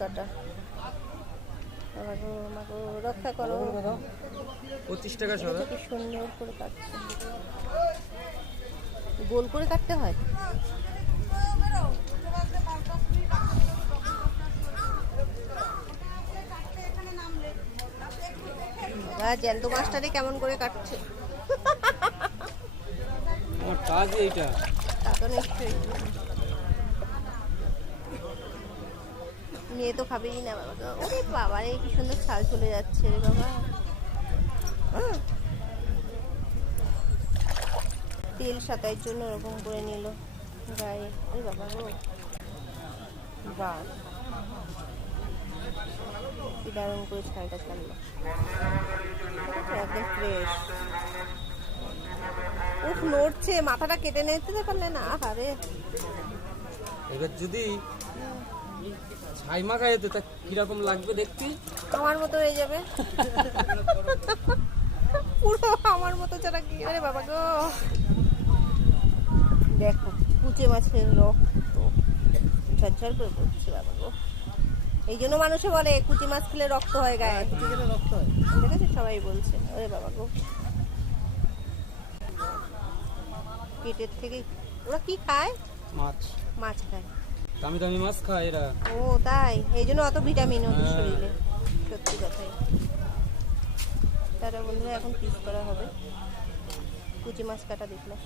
কাটা। আমাকে রক্ষা করো। 25 টাকা সব। কি সুন্দর করে কাটছে, গোল করে কাটতে হয়। জ্যান্ত মাছটারে কেমন করে কাটছে। আমার কাজ এইটা। তা তো নিশ্চয়ই, নিয়ে তো খাবেই না বাবা। ওরে বাবা রে, কি সুন্দর ছাল চলে যাচ্ছে রে বাবা। তেল সাতাইয়ের জন্য ওরকম করে নিল গায়ে। ওরে বাবা গো, বাস কি দারুণ করে ছালটা ছাড়লো, একদম ফ্রেশ। উফ, নড়ছে, মাথাটা কেটে নিতে পারলে না। আরে এবার যদি ছাই মাখা যেত তা কিরকম লাগবে দেখতে? আমার মতো হয়ে যাবে পুরো আমার মতো ছাড়া কি। আরে বাবা গো, দেখো কুচে মাছের রক্ত ঝরঝর করে পড়ছে বাবা গো। এই জন্য মানুষে বলে কুচি মাছ খেলে রক্ত হয় গায়ে, রক্ত হয়। দেখেছো সবাই বলছে। আরে বাবা গো, পেটের থেকে ওরা কি খায়? মাছ। মাছ খায়, দামি দামি মাছ খায় এরা। ও তাই, এই জন্য অত ভিটামিন ওদের শরীরে। সত্যি কথাই। তারা বন্ধুরা এখন পিস করা হবে, কুচি মাছ কাটা দেখলাম।